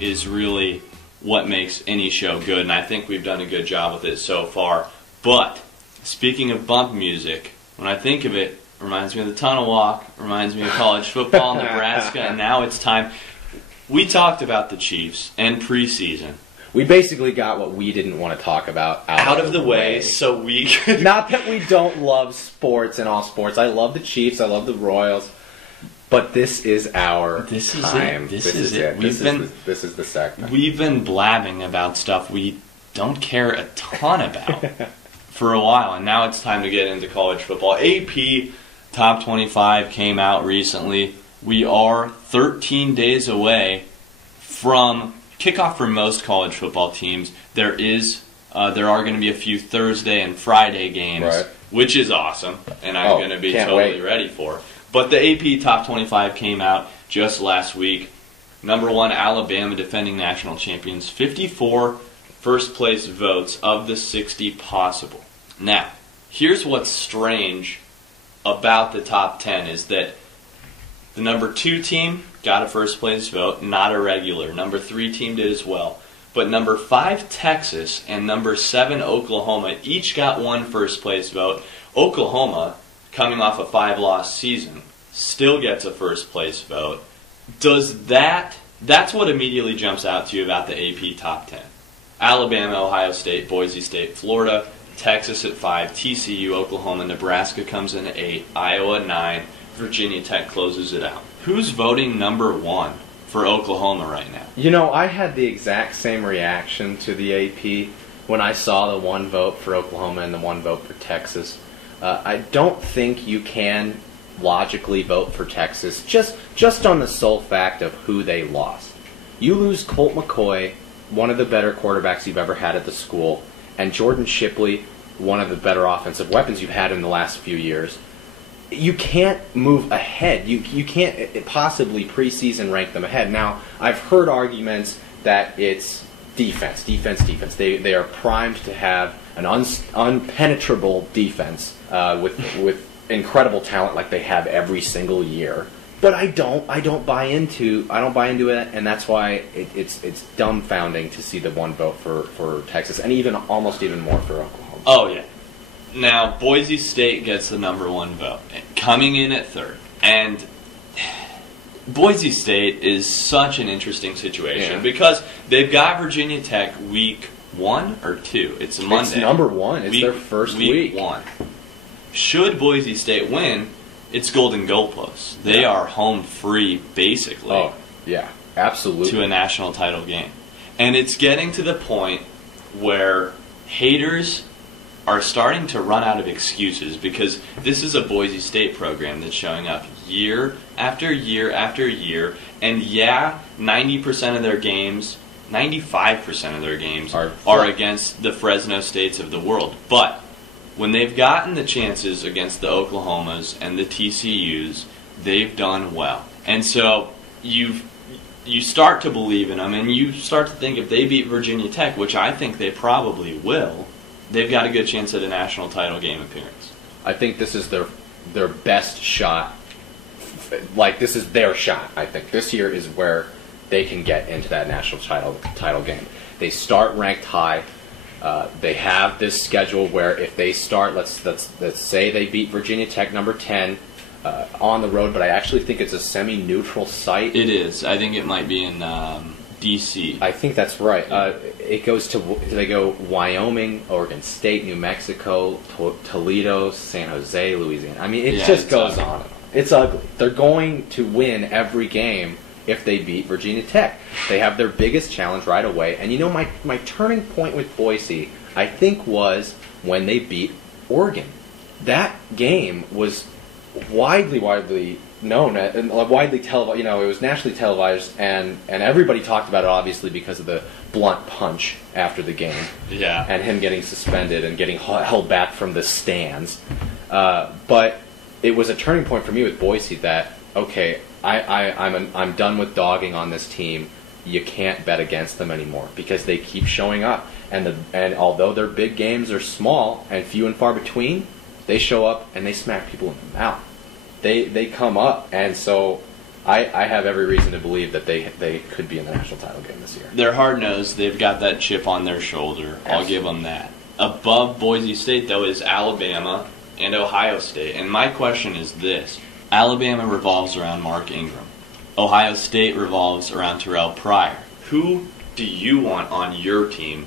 is really what makes any show good, and I think we've done a good job with it so far. But speaking of bump music, when I think of it, it reminds me of the Tunnel Walk, reminds me of college football in Nebraska, and now it's time. We talked about the Chiefs and preseason. We basically got what we didn't want to talk about out of the way, so we could... Not that we don't love sports and all sports. I love the Chiefs. I love the Royals. But this is our time. This is it. This is the segment. We've been blabbing about stuff we don't care a ton about for a while, and now it's time to get into college football. AP Top 25 came out recently. We are 13 days away from kickoff for most college football teams. There are going to be a few Thursday and Friday games, right, which is awesome, and I'm going to be totally ready for. But the AP Top 25 came out just last week. Number 1, Alabama, defending national champions. 54 first-place votes of the 60 possible. Now, here's what's strange about the top 10 is that the number 2 team got a first-place vote, not a regular. Number 3 team did as well. But number 5, Texas, and number 7, Oklahoma, each got one first-place vote. Oklahoma, coming off a 5-loss season, still gets a first-place vote. That's what immediately jumps out to you about the AP Top 10. Alabama, Ohio State, Boise State, Florida, Texas at 5, TCU, Oklahoma, Nebraska comes in at 8, Iowa 9, Virginia Tech closes it out. Who's voting number 1 for Oklahoma right now? You know, I had the exact same reaction to the AP when I saw the 1 vote for Oklahoma and the 1 vote for Texas. I don't think you can logically vote for Texas just on the sole fact of who they lost. You lose Colt McCoy, one of the better quarterbacks you've ever had at the school, and Jordan Shipley, one of the better offensive weapons you've had in the last few years. You can't move ahead. You can't possibly preseason rank them ahead. Now, I've heard arguments that it's defense. They are primed to have an unpenetrable defense with incredible talent like they have every single year. But I don't buy into it, and that's why it's dumbfounding to see the 1 vote for Texas, and almost even more for Oklahoma. Oh yeah. Now Boise State gets the number 1 vote, coming in at 3rd, and Boise State is such an interesting situation because they've got Virginia Tech week 1 or 2. It's a Monday. It's number 1. It's their first week. Week 1. Should Boise State win, it's golden goalposts. They are home free, basically. Oh, yeah, absolutely. To a national title game. And it's getting to the point where haters are starting to run out of excuses because this is a Boise State program that's showing up year after year after year. And yeah, 90% of their games, 95% of their games are against the Fresno States of the world. But when they've gotten the chances against the Oklahomas and the TCUs, they've done well. And so you start to believe in them, and you start to think if they beat Virginia Tech, which I think they probably will, they've got a good chance at a national title game appearance. I think this is their best shot. Like, this is their shot, I think. This year is where they can get into that national title game. They start ranked high. They have this schedule where if they start, let's say they beat Virginia Tech number 10 on the road, but I actually think it's a semi-neutral site. It is. I think it might be in D.C. I think that's right. They go Wyoming, Oregon State, New Mexico, Toledo, San Jose, Louisiana. I mean, it just goes on. It's ugly. They're going to win every game if they beat Virginia Tech. They have their biggest challenge right away. And you know, my turning point with Boise, I think, was when they beat Oregon. That game was widely known and widely televised. You know, it was nationally televised, and everybody talked about it, obviously, because of the blunt punch after the game. Yeah. And him getting suspended and getting held back from the stands. But it was a turning point for me with Boise that, okay, I'm done with dogging on this team. You can't bet against them anymore because they keep showing up. And although their big games are small and few and far between, they show up and they smack people in the mouth. They come up, and so I have every reason to believe that they could be in the national title game this year. They're hard-nosed. They've got that chip on their shoulder. I'll give them that. Above Boise State, though, is Alabama and Ohio State. And my question is this. Alabama revolves around Mark Ingram. Ohio State revolves around Terrell Pryor. Who do you want on your team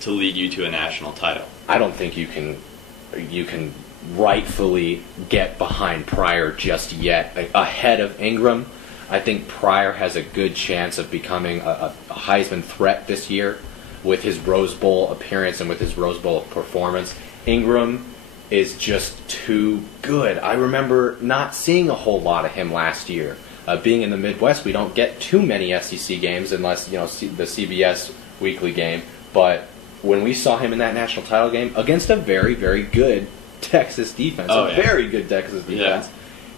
to lead you to a national title? I don't think you can rightfully get behind Pryor just yet ahead of Ingram. I think Pryor has a good chance of becoming a Heisman threat this year with his Rose Bowl appearance and with his Rose Bowl performance. Ingram is just too good. I remember not seeing a whole lot of him last year. Being in the Midwest, we don't get too many SEC games unless, the CBS weekly game. But when we saw him in that national title game against a very, very good Texas defense, very good Texas defense,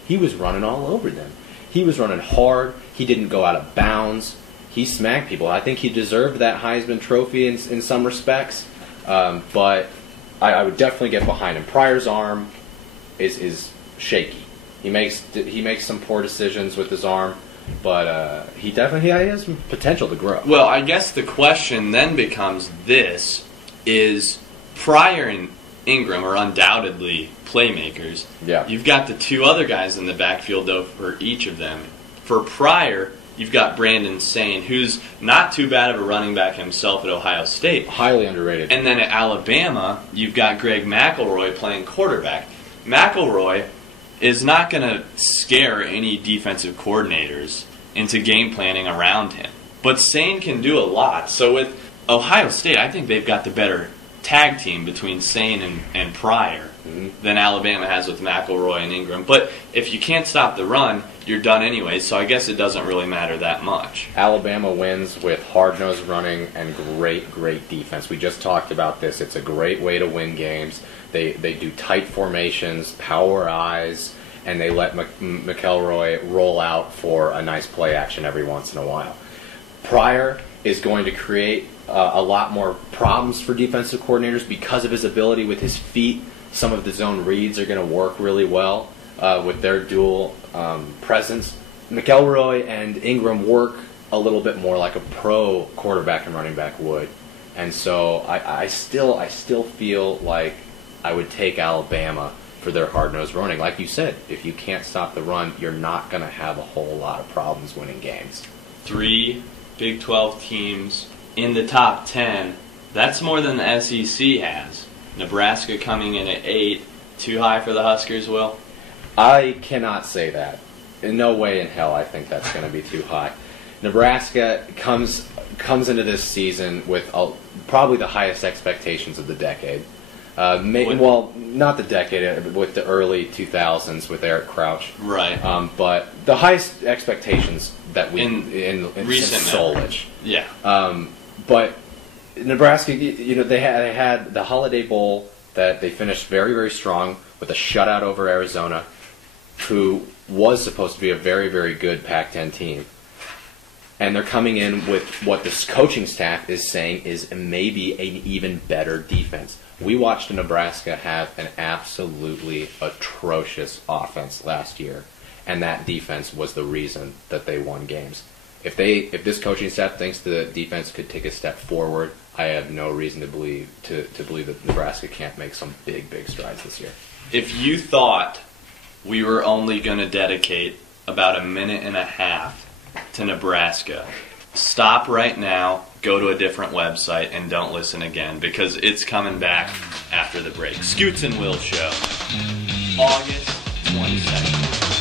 he was running all over them. He was running hard. He didn't go out of bounds. He smacked people. I think he deserved that Heisman Trophy in some respects. But I would definitely get behind him. Pryor's arm is shaky. He makes some poor decisions with his arm, but he has some potential to grow. Well, I guess the question then becomes this: is Pryor and Ingram are undoubtedly playmakers. Yeah. You've got the two other guys in the backfield, though, for each of them. For Pryor, you've got Brandon Sane, who's not too bad of a running back himself at Ohio State. Highly underrated. And then at Alabama, you've got Greg McElroy playing quarterback. McElroy is not going to scare any defensive coordinators into game planning around him. But Sane can do a lot. So with Ohio State, I think they've got the better tag team between Sane and Pryor than Alabama has with McElroy and Ingram. But if you can't stop the run, you're done anyway, so I guess it doesn't really matter that much. Alabama wins with hard-nosed running and great defense. We just talked about this. It's a great way to win games. They do tight formations, power eyes, and they let McElroy roll out for a nice play action every once in a while. Pryor is going to create a lot more problems for defensive coordinators because of his ability with his feet. Some of the zone reads are going to work really well with their dual presence. McElroy and Ingram work a little bit more like a pro quarterback and running back would. And so I still feel like I would take Alabama for their hard-nosed running. Like you said, if you can't stop the run, you're not going to have a whole lot of problems winning games. 3 Big 12 teams in the top 10. That's more than the SEC has. Nebraska coming in at 8. Too high for the Huskers, Will? I cannot say that. In no way in hell I think that's going to be too high. Nebraska comes into this season with probably the highest expectations of the decade. Well, not the decade, with the early 2000s with Eric Crouch. Right. But the highest expectations that we in recent Solich. Yeah. But Nebraska, they had the Holiday Bowl that they finished very, very strong with a shutout over Arizona, who was supposed to be a very, very good Pac-10 team. And they're coming in with what this coaching staff is saying is maybe an even better defense. We watched Nebraska have an absolutely atrocious offense last year, and that defense was the reason that they won games. If this coaching staff thinks the defense could take a step forward, I have no reason to believe that Nebraska can't make some big strides this year. If you thought we were only going to dedicate about a minute and a half to Nebraska, stop right now, go to a different website, and don't listen again, because it's coming back after the break. Scoots and Will Show, August 22nd.